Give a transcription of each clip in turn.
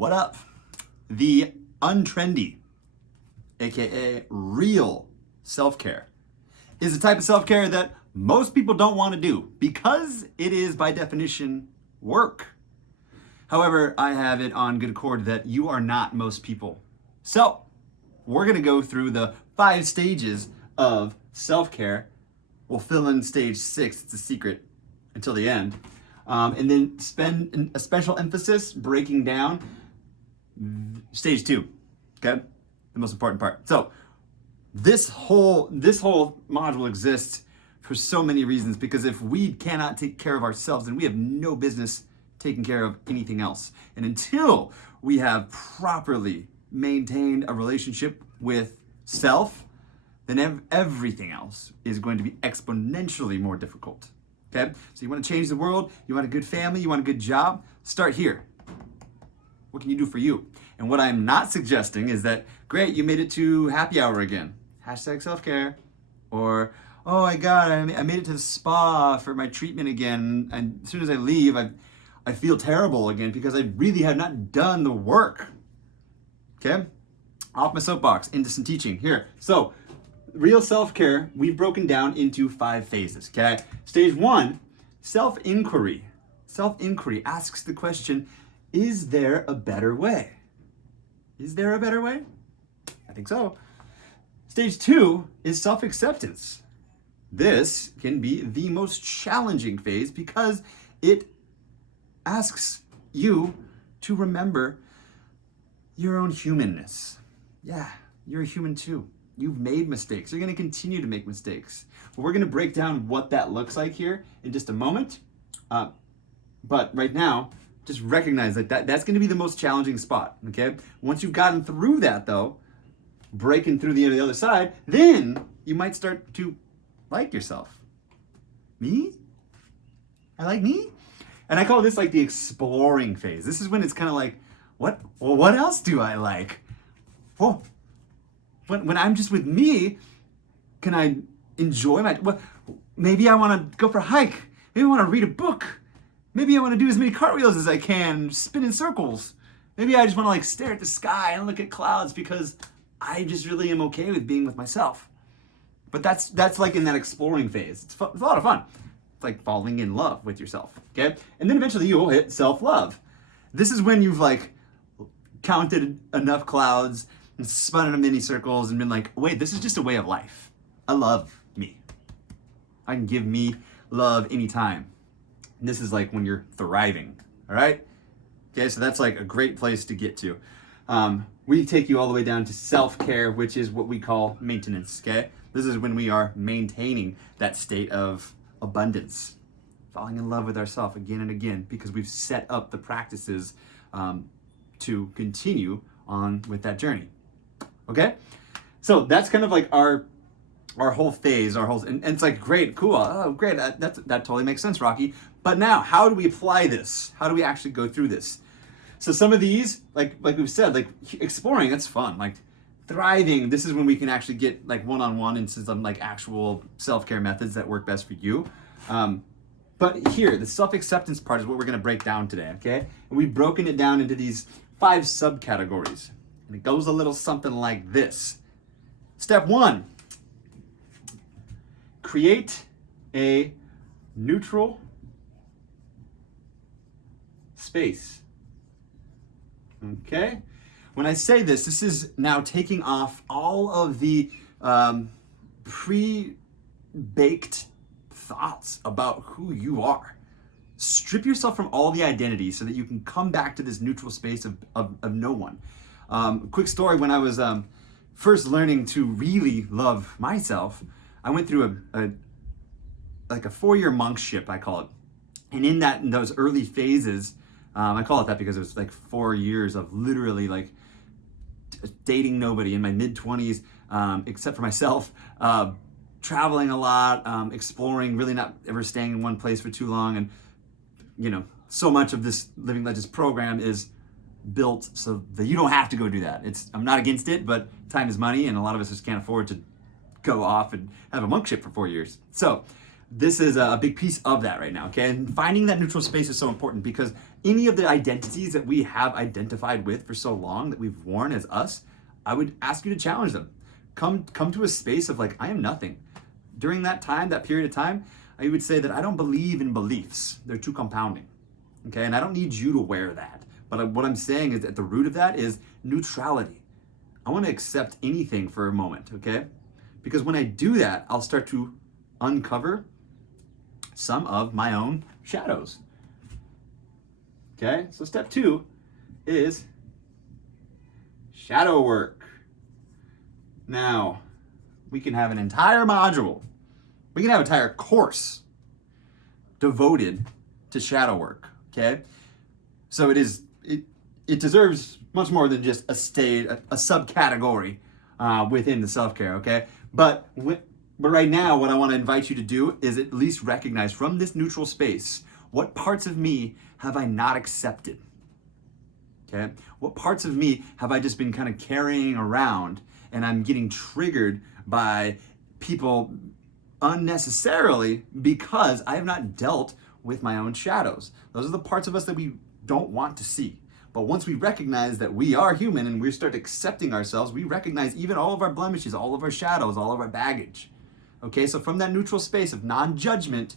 What up? The untrendy, aka real self-care, is a type of self-care that most people don't want to do because it is by definition work. However, I have it on good accord that you are not most people. So we're going to go through the 5 stages of self-care. We'll fill in stage 6, it's a secret, until the end. And then spend a special emphasis breaking down stage 2, okay? The most important part. So this whole module exists for so many reasons, because if we cannot take care of ourselves, then we have no business taking care of anything else. And until we have properly maintained a relationship with self, then everything else is going to be exponentially more difficult. Okay? So you want to change the world, you want a good family, you want a good job, start here. What can you do for you? And what I'm not suggesting is that, great, you made it to happy hour again. Hashtag self-care. Or, oh my God, I made it to the spa for my treatment again. And as soon as I leave, I feel terrible again because I really have not done the work. Okay? Off my soapbox, into some teaching. Here. So, real self-care, we've broken down into 5 phases, okay? Stage 1, self-inquiry. Self-inquiry asks the question, is there a better way? Is there a better way? I think so. Stage 2 is self-acceptance. This can be the most challenging phase because it asks you to remember your own humanness. Yeah, you're a human too. You've made mistakes. You're going to continue to make mistakes. But we're going to break down what that looks like here in just a moment. But right now, just recognize that that's going to be the most challenging spot, okay? Once you've gotten through that, though, breaking through the other side, then you might start to like yourself. Me? I like me? And I call this like the exploring phase. This is when it's kind of like, what else do I like? Oh, when I'm just with me, can I enjoy maybe I want to go for a hike. Maybe I want to read a book. Maybe I want to do as many cartwheels as I can, spin in circles. Maybe I just want to like stare at the sky and look at clouds because I just really am okay with being with myself. But that's like in that exploring phase. It's a lot of fun. It's like falling in love with yourself, okay? And then eventually you will hit self-love. This is when you've like counted enough clouds and spun in a mini circles and been like, wait, this is just a way of life. I love me. I can give me love anytime. And this is like when you're thriving, all right? Okay, so that's like a great place to get to. We take you all the way down to self-care, which is what we call maintenance, okay? This is when we are maintaining that state of abundance, falling in love with ourselves again and again because we've set up the practices to continue on with that journey. Okay? So that's kind of like our whole phase, and it's like, great, cool, oh, great, that totally makes sense, Rocky. But now, how do we apply this? How do we actually go through this? So some of these, like we've said, like exploring, that's fun. Like thriving, this is when we can actually get like one-on-one into some like actual self-care methods that work best for you. But here, the self-acceptance part is what we're gonna break down today, okay? And we've broken it down into these 5 subcategories. And it goes a little something like this. Step 1, create a neutral space. Okay? When I say this, this is now taking off all of the pre-baked thoughts about who you are. Strip yourself from all the identity so that you can come back to this neutral space of no one. Quick story, when I was first learning to really love myself, I went through a 4-year monkship, I call it. And in those early phases, I call it that because it was like 4 years of literally like dating nobody in my mid-20s, except for myself, traveling a lot, exploring, really not ever staying in one place for too long. And, you know, so much of this Living Legends program is built so that you don't have to go do that. I'm not against it, but time is money, and a lot of us just can't afford to go off and have a monkship for 4 years. So this is a big piece of that right now, okay? And finding that neutral space is so important because any of the identities that we have identified with for so long that we've worn as us, I would ask you to challenge them. Come to a space of like, I am nothing. During that time, that period of time, I would say that I don't believe in beliefs. They're too compounding. Okay, and I don't need you to wear that. But what I'm saying is at the root of that is neutrality. I want to accept anything for a moment, okay? Because when I do that, I'll start to uncover some of my own shadows. Okay, so step 2 is shadow work. Now, we can have an entire module, we can have an entire course devoted to shadow work, okay? So it deserves much more than just a subcategory within the self-care, okay? But right now, what I want to invite you to do is at least recognize from this neutral space, what parts of me have I not accepted? Okay? What parts of me have I just been kind of carrying around and I'm getting triggered by people unnecessarily because I have not dealt with my own shadows? Those are the parts of us that we don't want to see. But once we recognize that we are human and we start accepting ourselves, we recognize even all of our blemishes, all of our shadows, all of our baggage. Okay, so from that neutral space of non-judgment,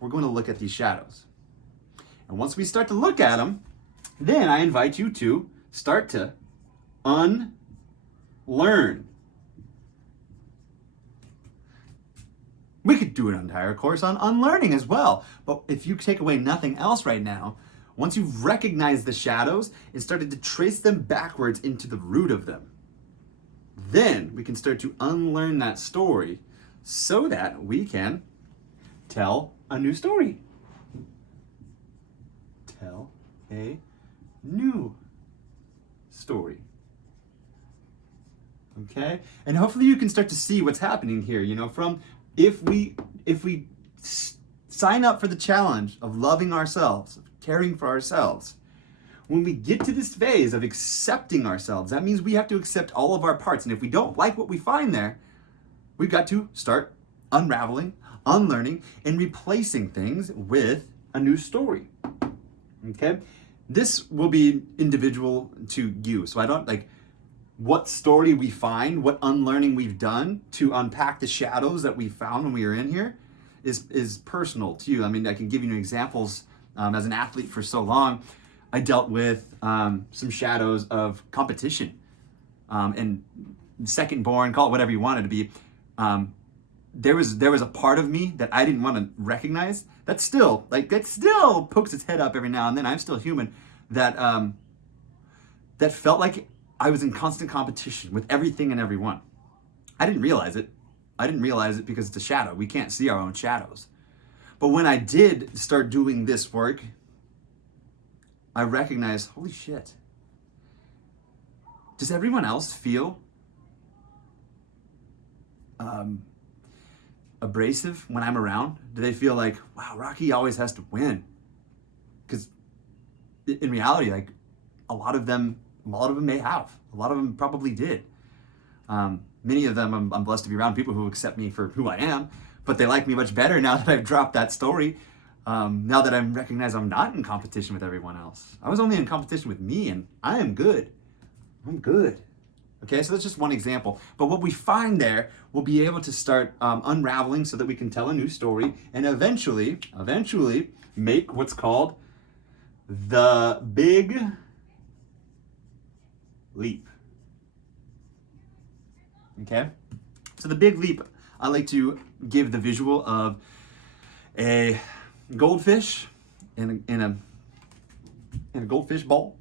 we're going to look at these shadows. And once we start to look at them, then I invite you to start to unlearn. We could do an entire course on unlearning as well. But if you take away nothing else right now, once you've recognized the shadows and started to trace them backwards into the root of them, then we can start to unlearn that story so that we can tell a new story. Tell a new story. Okay? And hopefully you can start to see what's happening here, from if we sign up for the challenge of loving ourselves, of caring for ourselves, when we get to this phase of accepting ourselves, that means we have to accept all of our parts. And if we don't like what we find there, we've got to start unraveling, unlearning, and replacing things with a new story. Okay? This will be individual to you. So I don't what story we find, what unlearning we've done to unpack the shadows that we found when we were in here is personal to you. I mean, I can give you examples. As an athlete for so long, I dealt with some shadows of competition and second born, call it whatever you wanted to be. There was a part of me that I didn't want to recognize that still pokes its head up every now and then. I'm still human. That felt like I was in constant competition with everything and everyone. I didn't realize it. Because it's a shadow. We can't see our own shadows. But when I did start doing this work, I recognized, holy shit. Does everyone else feel abrasive when I'm around? Do they feel like, wow, Rocky always has to win? Because in reality, a lot of them may have. A lot of them probably did. Many of them, I'm blessed to be around people who accept me for who I am, but they like me much better now that I've dropped that story. Now that I recognize I'm not in competition with everyone else. I was only in competition with me, and I am good. I'm good. Okay, so that's just one example. But what we find there, we'll be able to start unraveling so that we can tell a new story and eventually make what's called the big leap. Okay? So the big leap, I like to give the visual of a goldfish in a goldfish bowl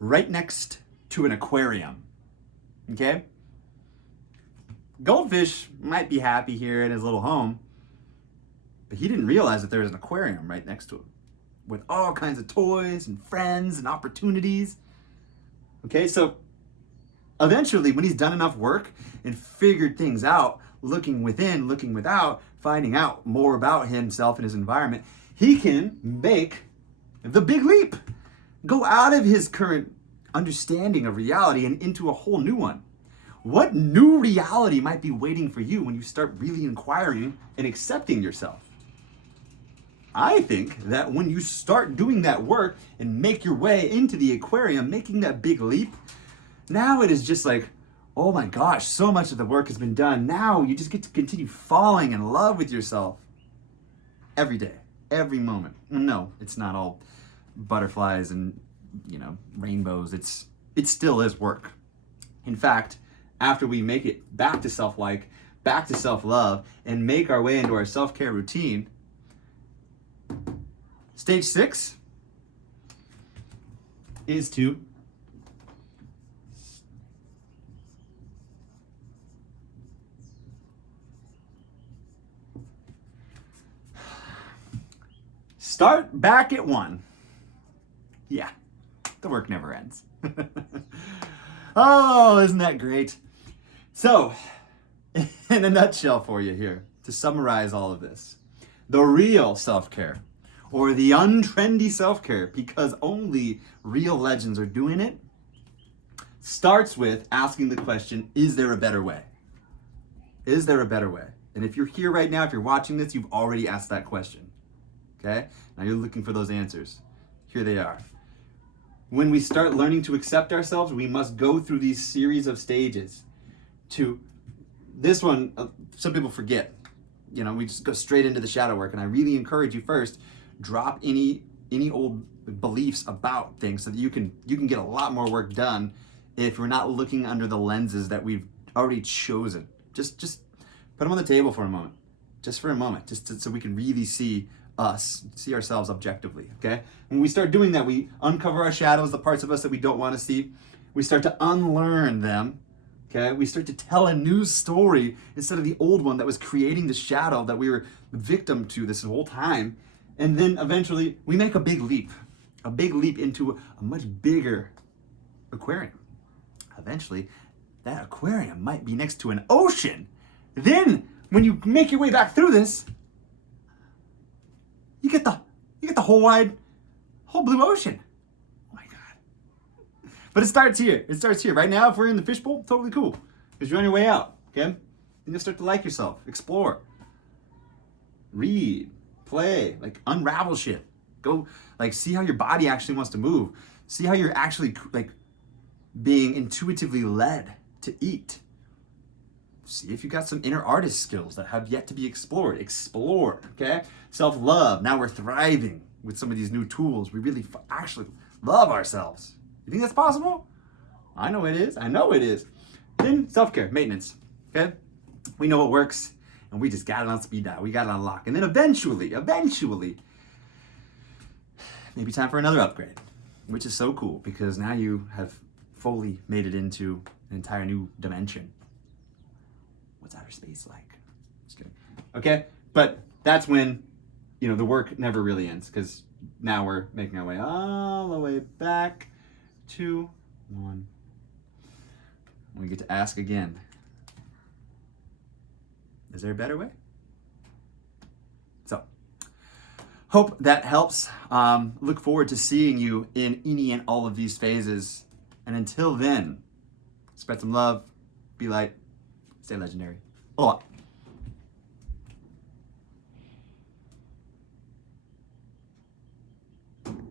right next to an aquarium. Okay? Goldfish might be happy here in his little home, but he didn't realize that there was an aquarium right next to him with all kinds of toys and friends and opportunities. Okay, so eventually, when he's done enough work and figured things out, looking within, looking without, finding out more about himself and his environment, he can make the big leap. Go out of his current understanding of reality and into a whole new one. What new reality might be waiting for you when you start really inquiring and accepting yourself? I think that when you start doing that work and make your way into the aquarium, making that big leap, now it is just like, oh my gosh, so much of the work has been done. Now you just get to continue falling in love with yourself every day, every moment. No, it's not all butterflies and, rainbows. It still is work. In fact, after we make it back to self-like, back to self-love, and make our way into our self-care routine, stage 6 is to start back at 1. Yeah, the work never ends. Oh, isn't that great? So, in a nutshell for you here, to summarize all of this, the real self-care, or the untrendy self-care, because only real legends are doing it, starts with asking the question, is there a better way? Is there a better way? And if you're here right now, if you're watching this, you've already asked that question. Okay? Now you're looking for those answers. Here they are. When we start learning to accept ourselves, we must go through these series of stages. To this one, some people forget. We just go straight into the shadow work, and I really encourage you first, drop any old beliefs about things so that you can get a lot more work done if we're not looking under the lenses that we've already chosen. Just put them on the table for a moment, just for a moment, so we can really see ourselves objectively, okay? When we start doing that, we uncover our shadows, the parts of us that we don't want to see. We start to unlearn them, okay? We start to tell a new story instead of the old one that was creating the shadow that we were victim to this whole time. And then eventually we make a big leap into a much bigger aquarium. Eventually, that aquarium might be next to an ocean. Then, when you make your way back through this, you get the whole blue ocean. Oh my God. But it starts here. Right now, if we're in the fishbowl, totally cool. Because you're on your way out, okay? Then you'll start to like yourself, explore, read, play, unravel shit. Go, see how your body actually wants to move. See how you're actually, being intuitively led to eat. See if you got some inner artist skills that have yet to be explored. Explore, okay? Self-love. Now we're thriving with some of these new tools. We really actually love ourselves. You think that's possible? I know it is. Then self-care, maintenance, okay? We know what works, and we just got it on speed dial. We got it on lock. And then eventually, maybe time for another upgrade, which is so cool because now you have fully made it into an entire new dimension. What's outer space like? Just kidding. Okay, but that's when, the work never really ends because now we're making our way all the way back to 1. We get to ask again, is there a better way? So, hope that helps. Look forward to seeing you in any and all of these phases. And until then, spread some love, be light, stay legendary. Aloha.